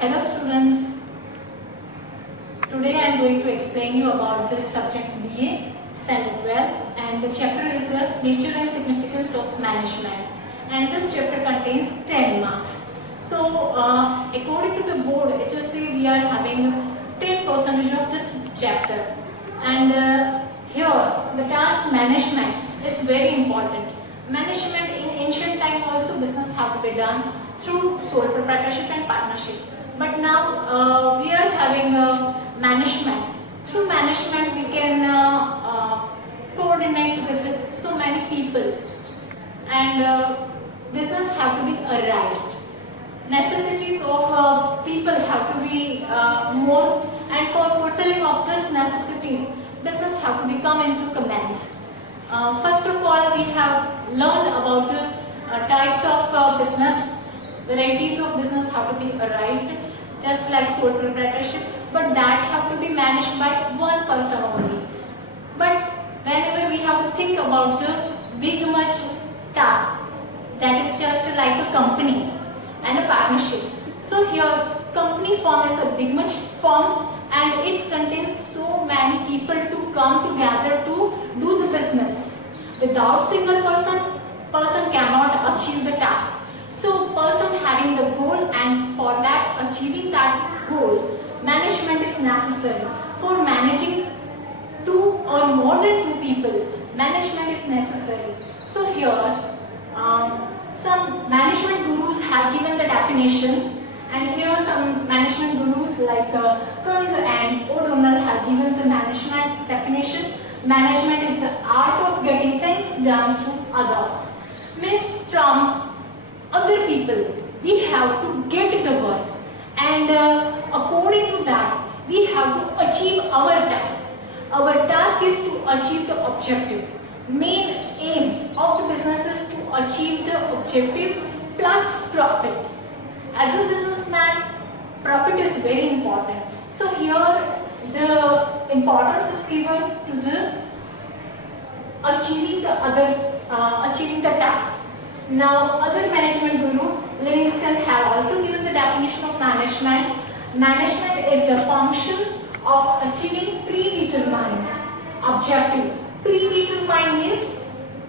Hello students, today I am going to explain you about this subject BA Standard 12 and the chapter is Nature and Significance of Management, and this chapter contains 10 marks. So according to the board HSC we are having 10% of this chapter, and here the task management is very important. Management in ancient time also business have to be done through sole proprietorship and partnership. But now we are having management. Through management we can coordinate with so many people, and business have to be arised. Necessities of people have to be more, and for fulfilling of this necessities, business have to become into commenced. First of all, we have learned about the types of business, varieties of business have to be arised, just like sole proprietorship, but that have to be managed by one person only. But whenever we have to think about the big much task, that is just like a company and a partnership. So here company form is a big much form, and it contains so many people to come together to do the business. Without single person cannot achieve the task. So person having the goal, and for that achieving that goal, management is necessary. For managing two or more than two people, management is necessary. So here some management gurus have given the definition, and here some management gurus like Kearns and O'Donnell have given the management definition. Management is the art of getting things done through others. Means from other people we have to get the work, and according to that we have to achieve our task. Our task is to achieve the objective. Main aim of the business is to achieve the objective plus profit. As a businessman, profit is very important. So here the importance is given to the achieving the task. Now other management guru, Livingston, have also given the definition of management. Management is the function of achieving predetermined objective. Predetermined means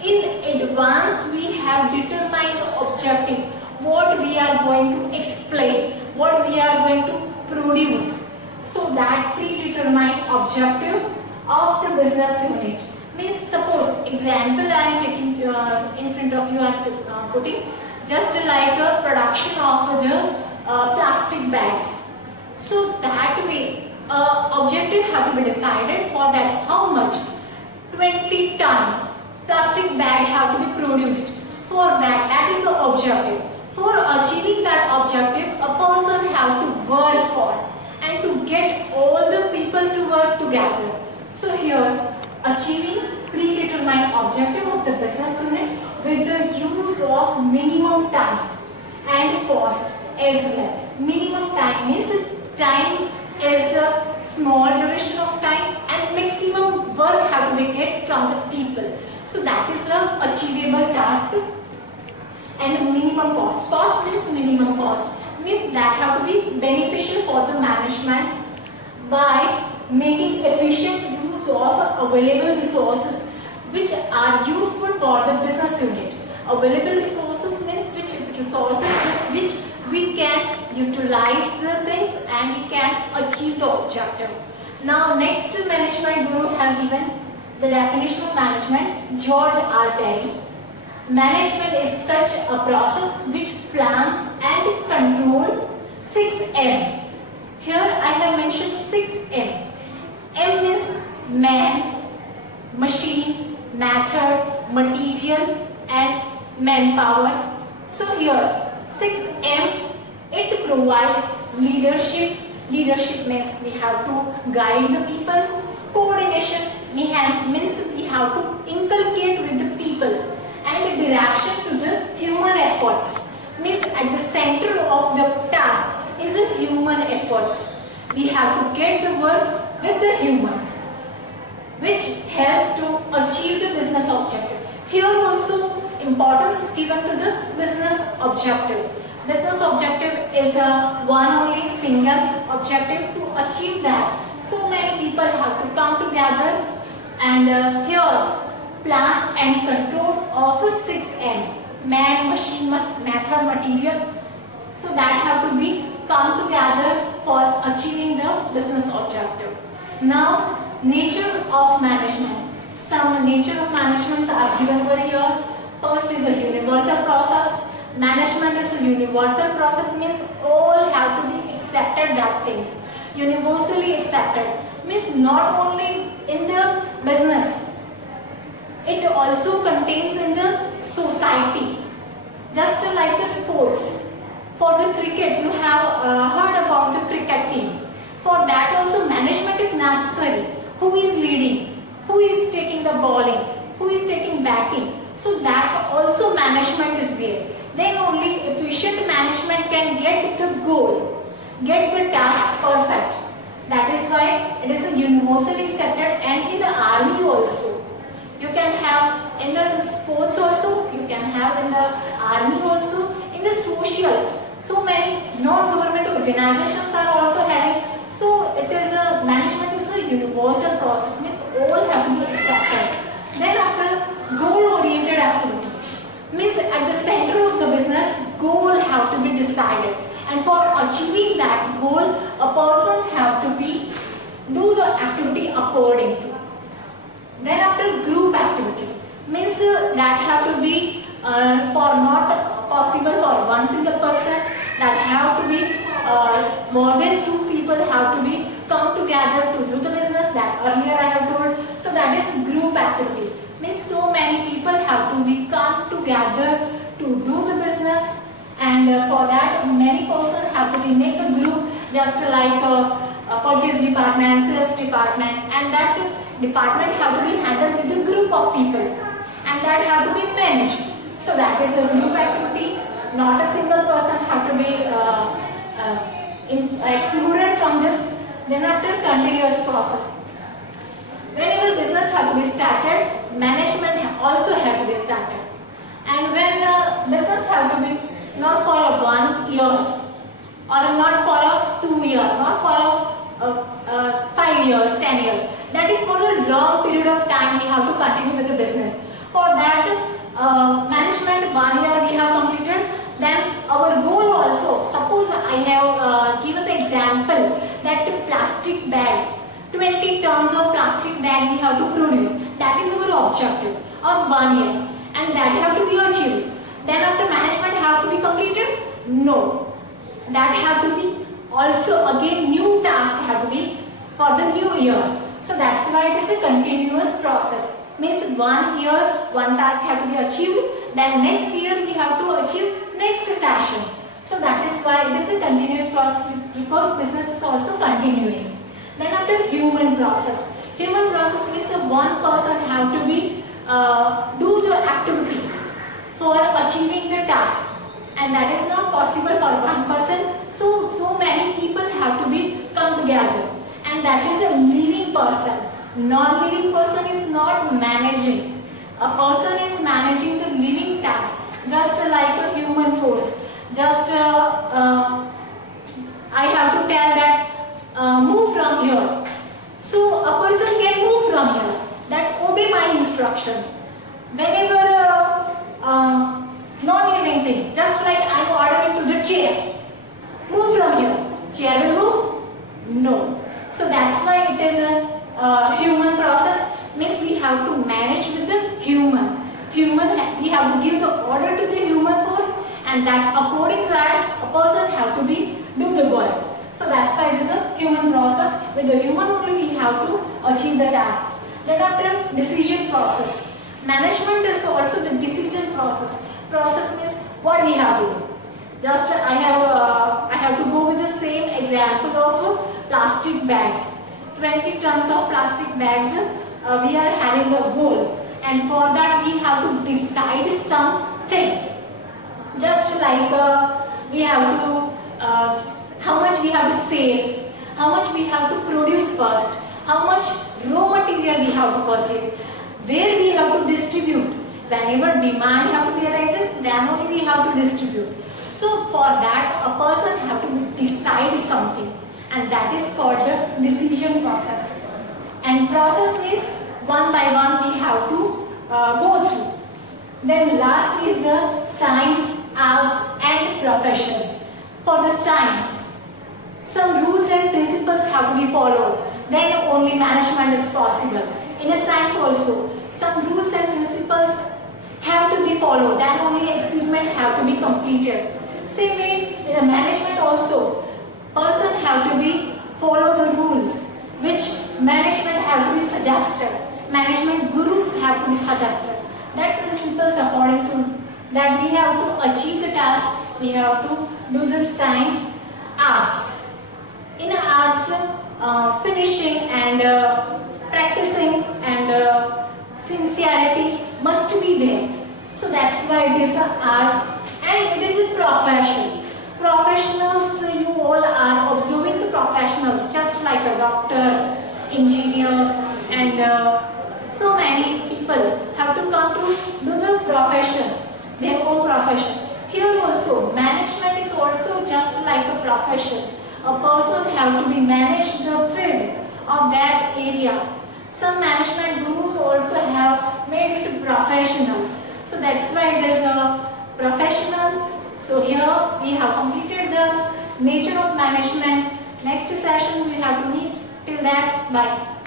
in advance we have determined the objective, what we are going to explain, what we are going to produce. So that predetermined objective of the business unit means, suppose example I am taking in front of you, I am putting just like a production of the plastic bags. So that way objective have to be decided. For that how much 20 tons plastic bag have to be produced. For that is the objective. For achieving that objective, a person have to work for and to get all the people to work together. So here achieving predetermined objective of the business unit with the use of minimum time and cost as well. Minimum time means time is a small duration of time, and maximum work have to be get from the people. So that is a achievable task. And minimum cost. Cost means minimum cost. Means that have to be beneficial for the management by making efficient use of available resources which are useful for the business unit. Available resources means which resources with which we can utilize the things and we can achieve the objective. Now next management guru have given the definition of management, George R. Terry. Management is such a process which plans and control 6M. Here I have mentioned 6M. M means man, machine, method, material and manpower. So here 6M, it provides leadership. Leadership means we have to guide the people. Coordination means we have to inculcate with the people. And direction to the human efforts means at the center of the task is a human efforts. We have to get the work with the humans which help to achieve the business objective. Here also importance is given to the business objective. Business objective is a one only single objective. To achieve that, so many people have to come together and here plan and controls of 6M, man, machine, method, material. So that have to be come together for achieving the business objective. Now, nature of management. Some nature of management are given over here. First is a universal process. Management is a universal process, means all have to be accepted that things. Universally accepted means not only in the business, it also contains in the society. Just like a sports. For the cricket, you have heard about the cricket team. For that also management is necessary. Who is leading? Who is taking the bowling? Who is taking batting? So that also management is there. Then only efficient management can get the goal, get the task perfect. That is why it is a universally accepted, and in the army also. You can have in the sports also, you can have in the army also, in the social. So many non-government organizations are also having. So it is a management is a universal process, means all have to be accepted. Then after goal-oriented activity, means at the center of the business, goal have to be decided, and for achieving that goal, a person have to be do the activity according to. Then after group activity, means that have to be for not possible for one single person, that have to be more than two people have to be come together to do the business, that earlier I have told. So that is group activity, means so many people have to be come together to do the business, and for that many persons have to be make a group, just like a purchase department, sales department, and that department have to be handled with a group of people, and that have to be managed. So that is a group activity. Not a single person have to be excluded from this. Then after continuous process, whenever business have to be started, management also have to be started. And when business have to be not for a 1 year, or not for a 2 year, not for a 5 years, 10 years. That is for a long period of time we have to continue with the business. For that management 1 year we have completed. Then our goal also, suppose I have given the example that plastic bag, 20 tons of plastic bag we have to produce. That is our objective of 1 year, and that have to be achieved. Then after management have to be completed? No. That have to be also again new task have to be for the new year. So that's why it is a continuous process. Means 1 year, one task have to be achieved. Then next year we have to achieve next session. So that is why it is a continuous process, because business is also continuing. Then after human process. Human process means one person have to be do the activity for achieving the task, and that is not possible for one person. So many people have to be come together, and that is a living person. Non-living person is not managing. A person is managing the living task, just like a human force. Just I have to tell that move from here. So a person can move from here. That obey my instruction. Whenever non-living thing, just like I am ordering to the chair, move from here. Chair will move? No. So that's why it is a human process. Means we have to manage with the human. We have to give the order to the human force, and that according to that a person have to be do the work. So that's why it is a human process. With the human only we have to achieve the task. Then after decision process. Management is also the decision process. Process means what we have to do. Just I have to go with the same example of plastic bags. 20 tons of plastic bags we are having a goal, and for that we have to decide something. Just like we have to how much we have to sell, how much we have to produce first, how much raw material we have to purchase, where we have to distribute. Whenever demand have to be arises, then only we have to distribute. So for that, a person have to decide something, and that is called the decision process. And process means one by one we have to go through. Then last is the science, arts and profession. For the science, some rules and principles have to be followed. Then only management is possible. In a science also, some rules and principles have to be followed. Then only experiments have to be completed. Same way in a management also, person have to be follow the rules which management have to be suggested. Management gurus have to be suggested. That principles according to that we have to achieve the task. We have to do the science, arts. In arts, finishing and practicing and sincerity must be there. So that's why it is an art and it is a profession. Professionals, you all are observing the professionals just like a doctor, engineers and so many people have to come to do the profession, their own profession. Here also, management is also just like a profession. A person have to be managed the field of that area. Some management gurus also have made it professional. So that's why it is a professional. So here we have completed the nature of management. Next session we have to meet. Till that, bye.